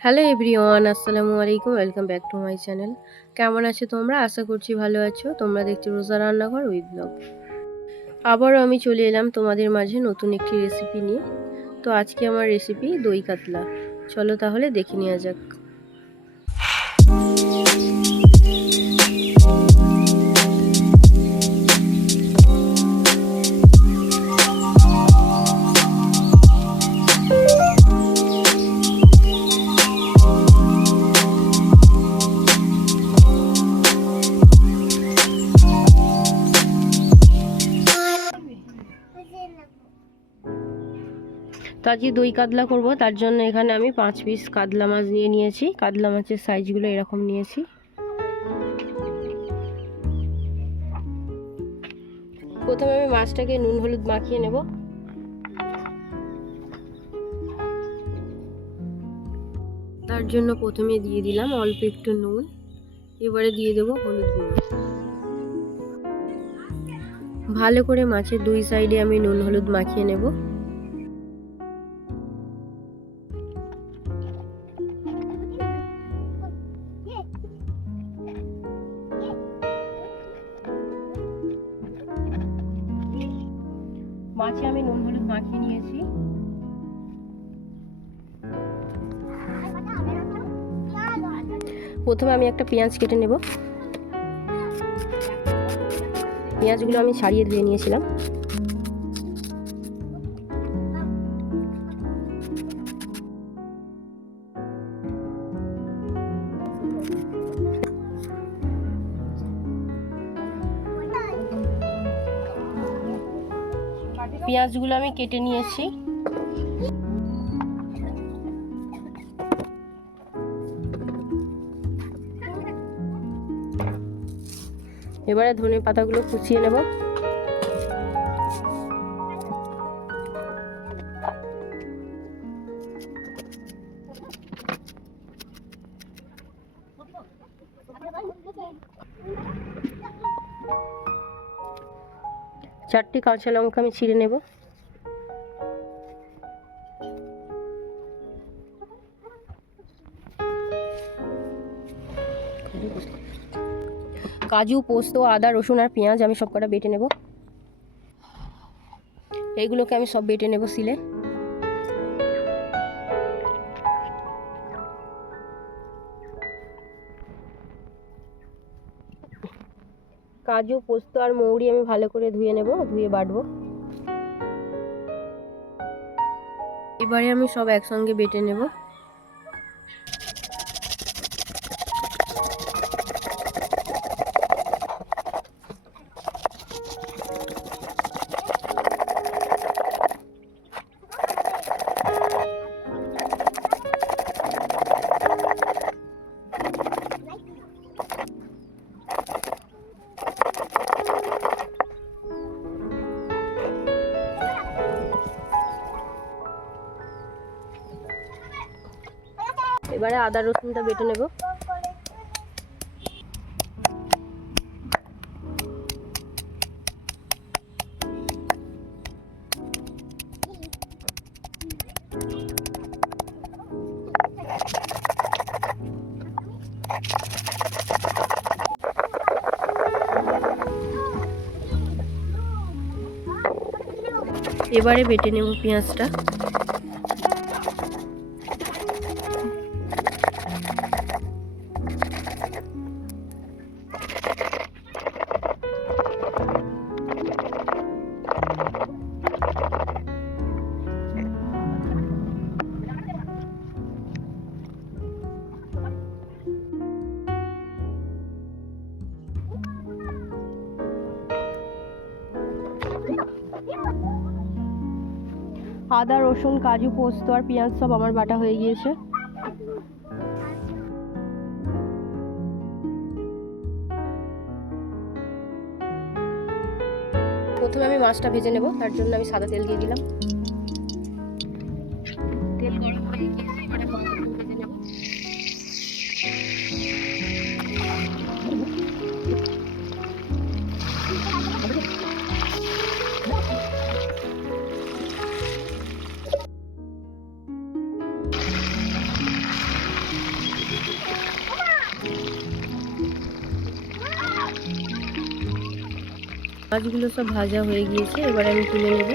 Hello everyone, আসসালামু আলাইকুম, welcome back to my channel. কেমন আছো তোমরা? আশা করছি ভালো আছো। তোমরা দেখছ রোজা রান্নাঘর উইথ ব্লগ। আবারও আমি চলে এলাম তোমাদের মাঝে নতুন একটি রেসিপি নিয়ে। তো আজকে আমার রেসিপি দই কাতলা। চলো তাহলে দেখে নেওয়া যাক। তো আজকে দই কাতলা করব, তার জন্য এখানে আমি পাঁচ পিস কাতলা মাছ নিয়ে নিয়েছি। কাতলা মাছের সাইজগুলো এরকম নিয়েছি। প্রথমে আমি মাছটাকে নুন হলুদ মাখিয়ে নেব। তার জন্য প্রথমে দিয়ে দিলাম অল্প একটু নুন। এবারে দিয়ে দেবো হলুদ গুঁড়ো। ভালো করে মাছের দুই সাইডে আমি নুন হলুদ মাখিয়ে নেব। মাছে আমি নুন, হলুদ মাখিয়ে নিয়েছি। প্রথমে আমি একটা পেঁয়াজ কেটে নেব। পেঁয়াজগুলো আমি সারিয়ে ধুয়ে নিয়েছিলাম। পেঁয়াজগুলো আমি কেটে নিয়েছি। এবারে ধনে পাতাগুলো কুচিয়ে নেব। চারটি কাঁচা লঙ্কা আমি ছিঁড়ে নেব। কাজু, পোস্ত, আদা, রসুন আর পেঁয়াজ আমি সবকটা বেটে নেব। এইগুলোকে আমি সব বেটে নেব সিলে। কাজু, পোস্ত আর মৌরি আমি ভালো করে ধুয়ে নেব, ধুয়ে বাটবো। এবারে আমি সব একসঙ্গে বেটে নেব। এবারে আদা রসুনটা বেটে নেব। এবারে বেটে নেব পেঁয়াজটা। আদা, রসুন, কাজু, পোস্ত আর পেঁয়াজ সব আমার বাটা হয়ে গিয়েছে। প্রথমে আমি মাছটা ভেজে নেব, তার জন্য আমি সাদা তেল দিয়ে দিলাম। মাছগুলো সব ভাজা হয়ে গিয়েছে, এবারে আমি তুলে নেব।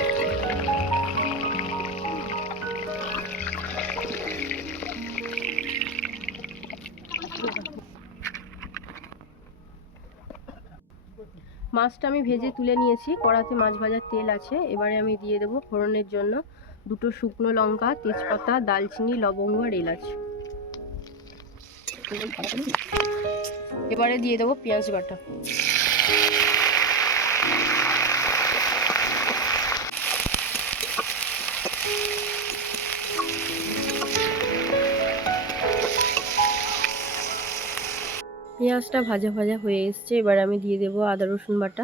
মাছটা আমি ভেজে তুলে নিয়েছি, কড়াতে মাছ ভাজার তেল আছে, এবারে আমি দিয়ে দেবো ফোড়নের জন্য দুটো শুকনো লঙ্কা, তেজপাতা, দালচিনি, লবঙ্গ আর এলাচ। এবারে দিয়ে দেবো পেঁয়াজ বাটা। পেঁয়াজটা ভাজা ভাজা হয়ে এসছে, এবার আমি দিয়ে দেবো আদা, রসুন বাটা।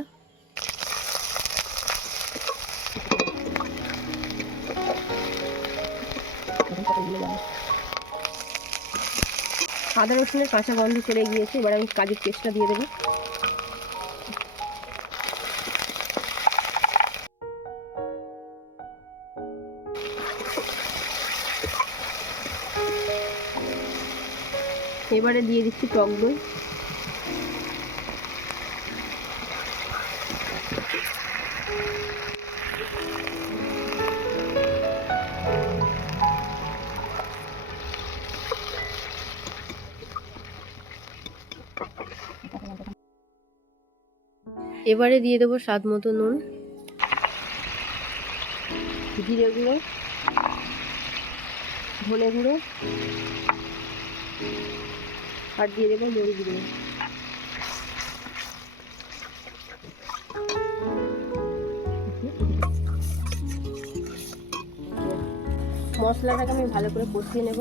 আদা, রসুনের কাঁচা গন্ধ চলে গিয়েছে, এবার আমি কাজের পেস্টটা দিয়ে দেবো। এবারে দিয়ে দিচ্ছি টক দই। এবারে দিয়ে দেবো স্বাদ মতো নুন। জিরে গুঁড়ো, ধনে গুঁড়ো, আর দিয়ে দেবো মরিচ গুঁড়ো। মশলাটাকে আমি ভালো করে কষিয়ে নেব।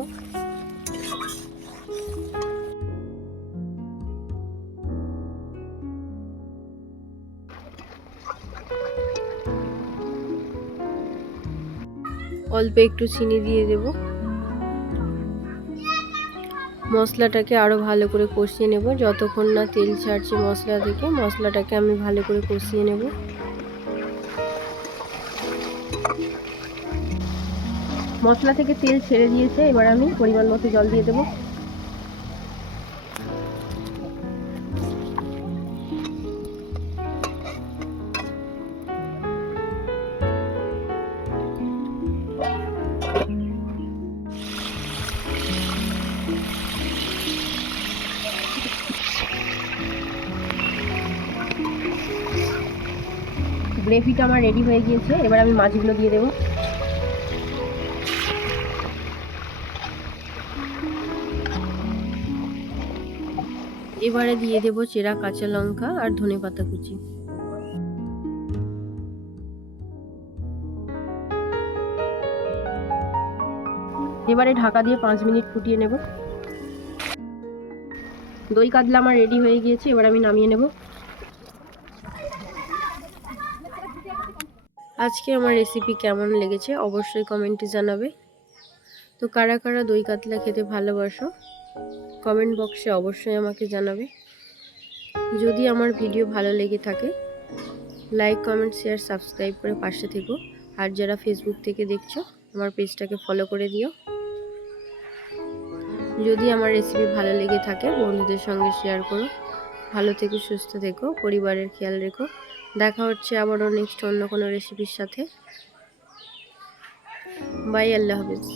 অল্প একটু চিনি দিয়ে দেব। মশলাটাকে আরও ভালো করে কষিয়ে নেব। যতক্ষণ না তেল ছাড়ছে মশলা থেকে, মশলাটাকে আমি ভালো করে কষিয়ে নেব। মশলা থেকে তেল ছেড়ে দিয়েছে, এবার আমি পরিমাণ মতো জল দিয়ে দেবো। গ্রেভিটা আমার রেডি হয়ে গিয়েছে এবার আমি মাছগুলো দিয়ে দেবো। এবারে দিয়ে দেবো চেরা কাঁচা লঙ্কা আর ধনে পাতা কুচি। এবারে ঢাকা দিয়ে পাঁচ মিনিট ফুটিয়ে নেব। দই কাতলা আমার রেডি হয়ে গিয়েছে এবার আমি নামিয়ে নেব। আজকে আমার রেসিপি কেমন লেগেছে অবশ্যই কমেন্টে জানাবে। তো কারা কারা দই কাতলা খেতে ভালোবাসো কমেন্ট বক্সে অবশ্যই আমাকে জানাবে। যদি আমার ভিডিও ভালো লেগে থাকে লাইক কমেন্ট শেয়ার সাবস্ক্রাইব করে পাশে থেকো। আর যারা ফেসবুক থেকে দেখছ, আমার পেজটাকে ফলো করে দিও। যদি আমার রেসিপি ভালো লেগে থাকে, বন্ধুদের সঙ্গে শেয়ার করো। ভালো থেকো, সুস্থ থেকো, পরিবারের খেয়াল রেখো। দেখা হচ্ছে আবারও নেক্সট অন্য কোনো রেসিপির সাথে। বাই আল্লাহ হাফিজ।